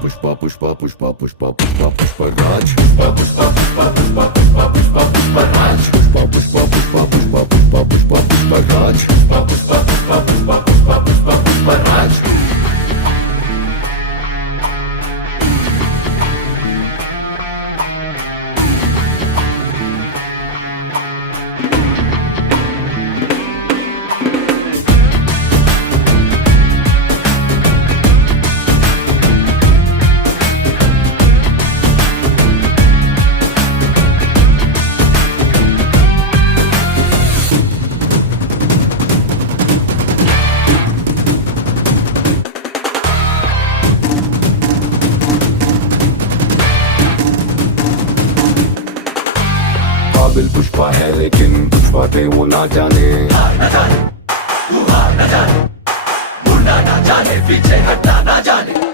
पुष्पा पुष्पा पुष्पा पुष्पा पुष्पा पुष्पराज पुष्पा पुष्पा पुष्पा पुष्पा पुष्पा पुष्पा पुष्पराज पुष्पा पुष्पा पुष्पा पुष्पा पुष्पा पुष्पा पुष्पराज पुष्पा पुष्पा पुष्पा पुष्पा पुष्पा पुष्पा पुष्पराज काबिल पुष्पा है लेकिन कुछ बातें वो ना जाने न जाने तू हार न जाने मुड़ना ना जाने पीछे हटना ना जाने